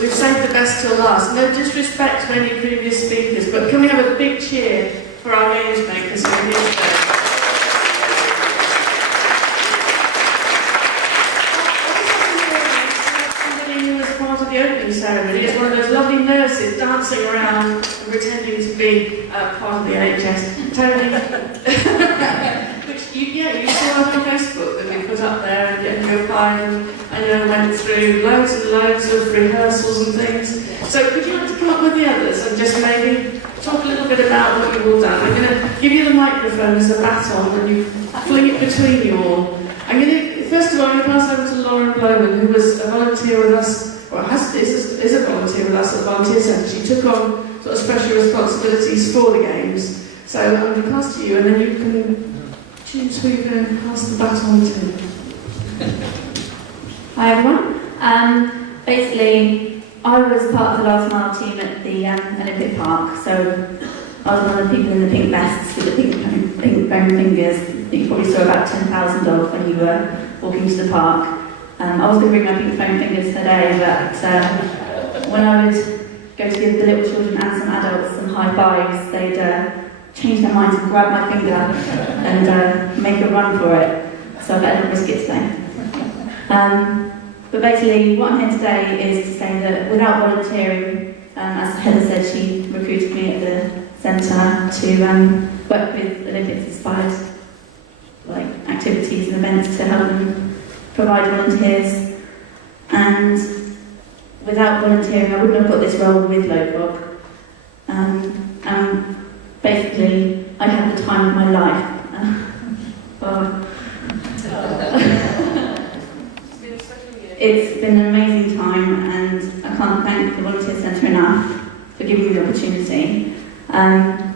we've saved the best till last. No disrespect to any previous speakers, but can we have a big cheer for our games makers who are here today? Somebody who was part of the opening ceremony is one of those lovely nurses dancing around and pretending to be part of the AHS. Tony, which you saw on Facebook that we put up there, and you applied, and I know went through loads and loads of rehearsals and things. So could you like to come up with the others and just maybe talk a little bit about what you've all done? I'm going to give you the microphone as a baton and you fling it between you all. First of all, I'm going to pass over to Lauren Blowman, who was a volunteer with us, or is a volunteer with us at the Volunteer Centre. She took on sort of special responsibilities for the games. So I'm going to pass to you, and then you can choose who you're going to pass the baton to. Hi everyone. Basically, I was part of the last mile team at the Olympic Park, so I was one of the people in the pink vests with the pink bone fingers that you probably saw about 10,000 of when you were walking to the park. I was going to bring my pink bone fingers today, but when I would go to give the little children and some adults some high fives, they'd change their minds and grab my finger and make a run for it. So I better not risk it today. But basically, what I'm here today is to say that without volunteering, as Heather said, she recruited me at the centre to work with Olympics-inspired activities and events to help them provide volunteers. And without volunteering, I wouldn't have got this role with LOCOG. Basically, I had the time of my life. It's been an amazing time, and I can't thank the Volunteer Centre enough for giving me the opportunity. I've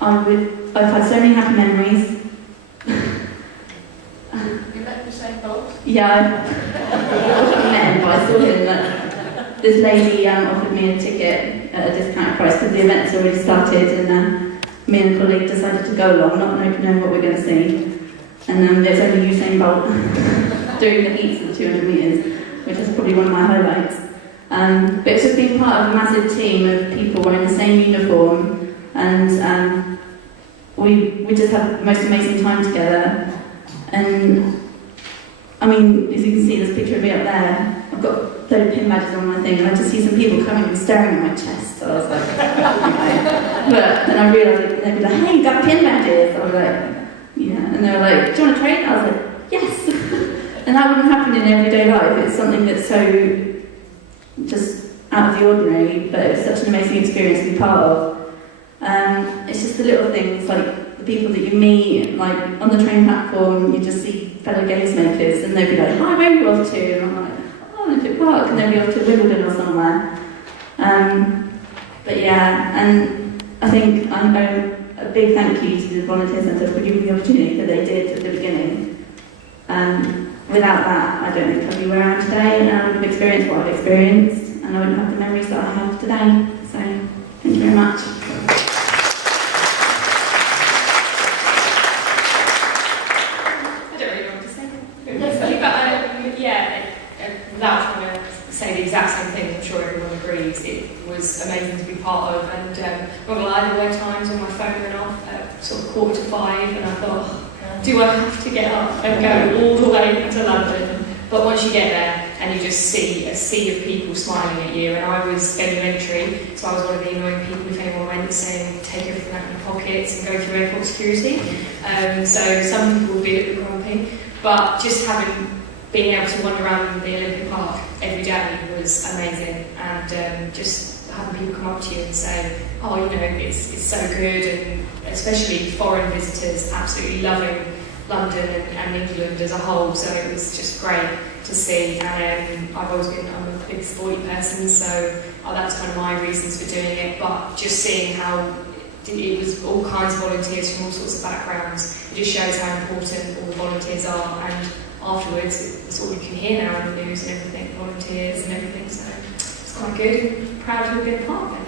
had so many happy memories. You met Usain Bolt? Yeah, I met him, but I saw him. This lady offered me a ticket at a discounted price because the event's already started, and me and a colleague decided to go along, not knowing what we're going to see. And there's only Usain Bolt doing the heats of the 200 metres, which is probably one of my highlights. But it's just been part of a massive team of people wearing the same uniform, and we just have the most amazing time together. And I mean, as you can see, this picture of me up there, I've got those pin badges on my thing, and I just see some people coming and staring at my chest. So I was like, but then I realised they'd be like, "Hey, you got pin badges?" I was like, "Yeah," and they were like, "Do you want to trade?" I was like, "Yes." And that wouldn't happen in everyday life. It's something that's so just out of the ordinary, but it was such an amazing experience to be part of. It's just the little things, like the people that you meet, like on the train platform, you just see fellow games makers, and they'd be like, "Hi, where are you off to?" And I'm like, "Oh, Olympic Park," and they'd be off to Wimbledon or somewhere. But yeah, and I think I owe a big thank you to the Volunteer Centre for giving me the opportunity that they did at the beginning. Without that, I don't think I'd be where I am today, and I would have experienced what I've experienced, and I wouldn't have the memories that I have today. So, thank you very much. I don't really know what to say. Without trying to say the exact same thing, I'm sure everyone agrees, it was amazing to be part of, and not gonna lie, there were times when my phone went off at sort of 4:45, and I thought, do I have to get up and go all the way to London? But once you get there and you just see a sea of people smiling at you, and I was venue entry, so I was one of the annoying people if anyone went saying take everything out of your pockets and go through airport security. So some people will be a bit grumpy, but just being able to wander around the Olympic Park every day was amazing, and just having people come up to you and say, oh, you know, it's so good, and especially foreign visitors absolutely loving London and England as a whole, so it was just great to see. And I'm a big sporty person, so that's one of my reasons for doing it, but just seeing how it was all kinds of volunteers from all sorts of backgrounds, it just shows how important all the volunteers are. And afterwards, it's all you can hear now in the news and everything, volunteers and everything, so it's quite good. Proud to have been a part of it.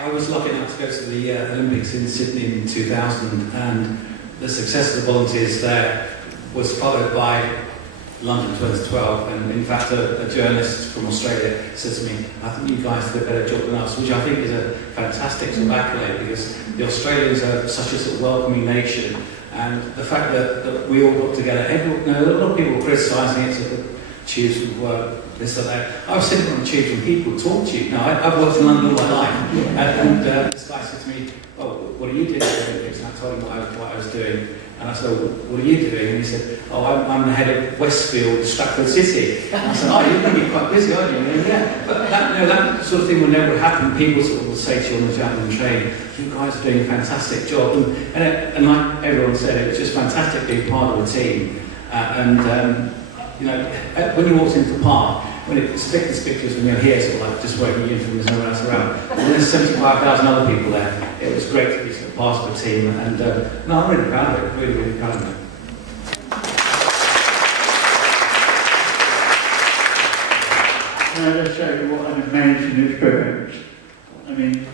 I was lucky enough to go to the Olympics in Sydney in 2000, and the success of the volunteers there was followed by London 1212, and in fact a journalist from Australia said to me, I think you guys did a better job than us, which I think is a fantastic sort of accolade, because the Australians are such a sort of welcoming nation, and the fact that we all got together, a lot of people were criticising it, so the tubes would work, this or that. I was sitting on the tubes and people talk to you. Now, I've worked in London all my life, and this guy said to me, oh, what are you doing? And I told him what I was doing. And I said, oh, what are you doing? And he said, oh, I'm the head of Westfield, Stratford City. And I said, oh, you're going to be quite busy, aren't you? And yeah, but that sort of thing will never happen. People sort of will say to you on the Javelin train, you guys are doing a fantastic job. And like everyone said, it was just fantastic being part of the team. You know, when you walked into the park, when it's pictures when you're here, sort of like just working in from there's no one else around. And there's 75,000 other people there. It was great to be sort of part of the team, and no, I'm really proud of it. Really, really proud of it. Can I just say what an amazing experience? I mean,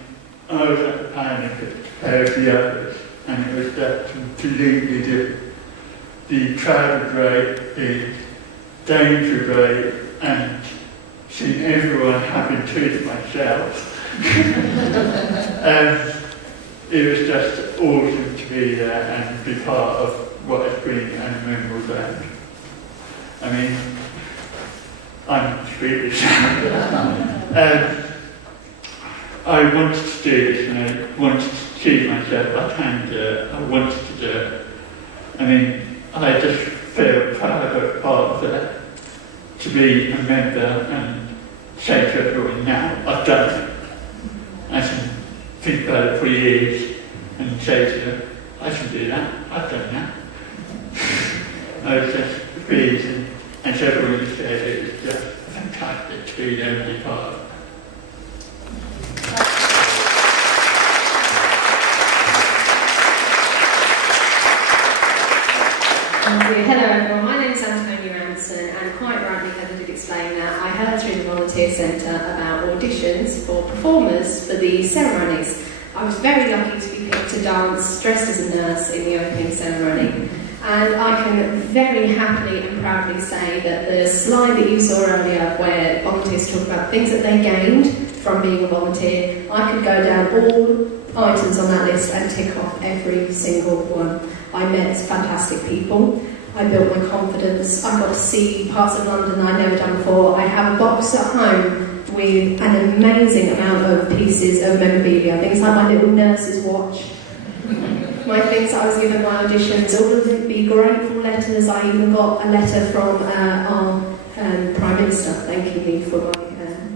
I was at the panic compared to the others, and it was just completely different. The crowd was great, the dames were great, and seeing everyone having treated myself. It was just awesome to be there and be part of what has been an memorable day. I mean, I'm Swedish. I wanted to do this, and I wanted to see myself. I can do it. I wanted to do it. I mean, I just feel proud of part of it. To be a member and say to everyone, now I've done it. I can think about it for years and say to them, I can do that, I've done that. I was just pleased, and as everyone said, it was just fantastic to be there and be part of it. Hello everyone, my name is Antonia Anderson, and quite rightly Heather did explain that I heard through the Volunteer Centre about auditions for performers for the ceremonies. I was very lucky to be picked to dance dressed as a nurse in the opening ceremony, and I can very happily and proudly say that the slide that you saw earlier where volunteers talk about things that they gained from being a volunteer, I could go down all items on that list and tick off every single one. I met fantastic people, I built my confidence, I got to see parts of London I'd never done before. I have a box at home with an amazing amount of pieces of memorabilia, things like my little nurse's watch, my things I was given my auditions, all of the grateful letters. I even got a letter from our Prime Minister thanking me for my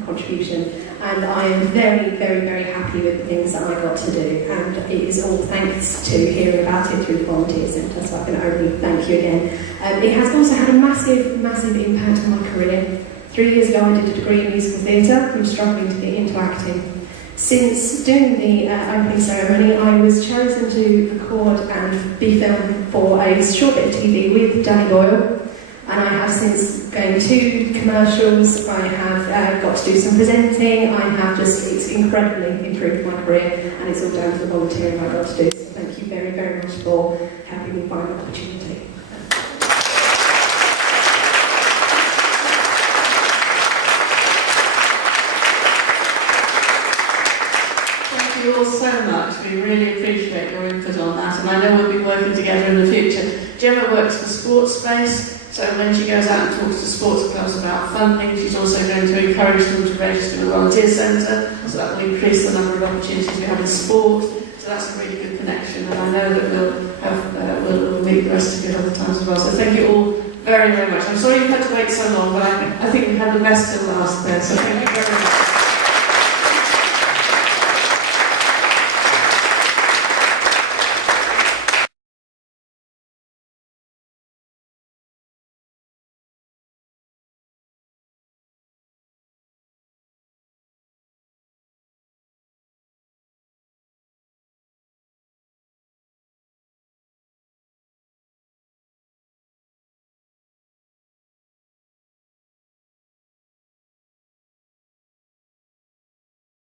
contribution. And I am very, very, very happy with the things that I got to do. And it is all thanks to hearing about it through the Volunteer Centre, so I can only thank you again. It has also had a massive, massive impact on my career. 3 years ago I did a degree in musical theatre. I'm struggling to get into acting. Since doing the opening ceremony, I was chosen to record and be filmed for a short bit of TV with Danny Boyle. And I have since gained 2 commercials, I have got to do some presenting, it's incredibly improved my career, and it's all down to the volunteering I got to do. So thank you very, very much for helping me find an opportunity. Thank you all so much. We really appreciate your input on that, and I know we'll be working together in the future. Gemma works for Sports Space. So when she goes out and talks to sports clubs about funding, she's also going to encourage them to register with the Volunteer Centre, so that will increase the number of opportunities we have in sport. So that's a really good connection, and I know that we'll meet the rest of you other times as well. So thank you all very, very much. I'm sorry you've had to wait so long, but I think we had the best till last there, so thank you very much.